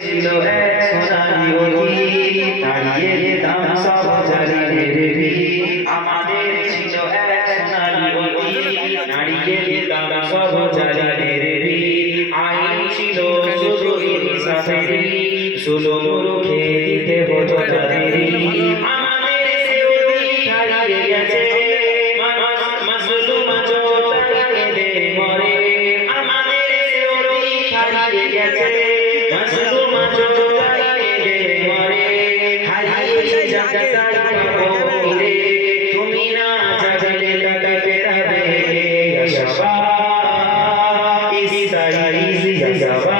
ছিল এক সোনালি অতীত, হারিয়ে যেতাম সব জালিমের ভিড়। আমাদের ছিল এক সোনালি অতীত, হারিয়ে যেতাম সব জালিমের ভিড়। আইন ছিল শুধু ইনসাফেরই, শুধু মুখে দিতে হতো তাদেরই। আমাদের সে অতীত হারিয়ে গেছে, মাজলুম জোতায় কেঁদে মরে। আমাদের সে অতীত হারিয়ে গেছে, মাজলুম জোতায় কেঁদে মরে। হারিয়ে জাগতাই পাবো ফিরে, তুমি না জাগলে তাকে ফেরাবে কে? ইয়া শাবাব ইস্তাইজ, ইয়া শাবাব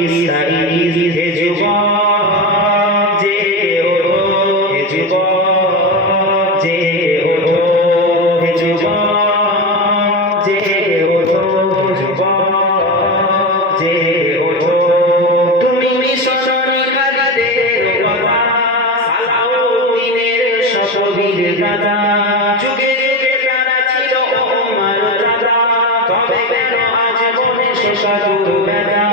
ইস্তাইজ। হে যুবক জেগে ওঠো, হে যুবক জেগে ওঠো, হে যুবক জেগে ওঠো, হে যুবক জেগে ওঠো। তুমি মিশরীয়দের কথা, সালাউদ্দিনের শতবীর গাথা। যুগে যুগে তারা ছিল উম্মার দাদা, তবে কেন আজ মনে শোষাতুর ব্যথা?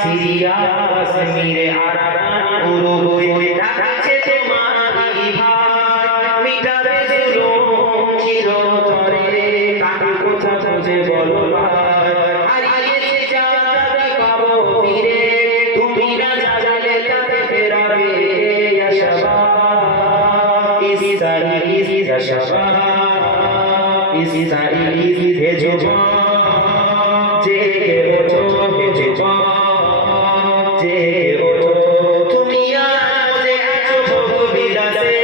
সিরিয়া, কাশ্মীরে, আরাকান, উরুগুয়ে ডাকছে তোমারই ভাই। মিটাবে জুলুম চিরতরে, তাকে কোথা খুঁজে বলো ভাই। হারিয়েছে যারা তাকে পাবো ফিরে, তুমি না জাগলে তাকে ফেরাবে কে? ইয়া শাবাব ইস্তাইজ, ইয়া শাবাব ইস্তাইজ। হে যুবক জেগে ওঠো, হে যুবক জেগে ওঠো। তুমি আজ যে আছো ভোগবিলাসে,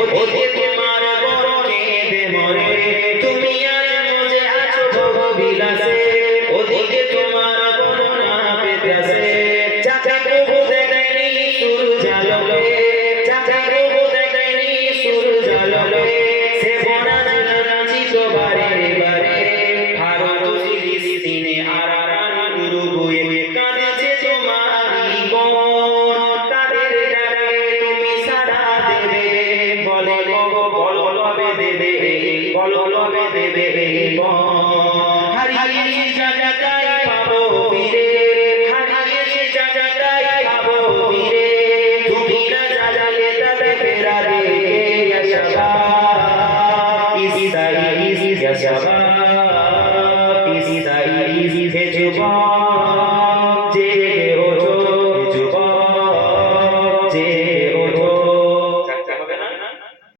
ওদিকে তোমার বড় কেঁদে মরে। তুমি আজ যে আছো ভোগবিলাসে, ওদিকে তোমার বড় না পেতেছে। চাচা কবু দেখেনি সূরজ আলোকে, চাচা কবু দেখেনি সূরজ আলোকে। সে বনাজ লাঞ্ছিত বারে বারে, ভারত ফিলিস্তিনে, আরাকান, উরুগুয়ে কাঁদেছে তোমারই বোন। তাদের ডাকে তুমি সাড়া দেবে, বলে বলো লবে দেবে, বলো লবে দেবে বোন। হারিয়েছে জায়গাটাই পাবো ফিরে, হারিয়েছে জায়গাটাই পাবো ফিরে। তুমি না জাগলে তাকে ফেরাবে কে? ইয়া শাবাব ইস্তাইজ, ইয়া শাবাব ইস্তাইজ। হে যুবক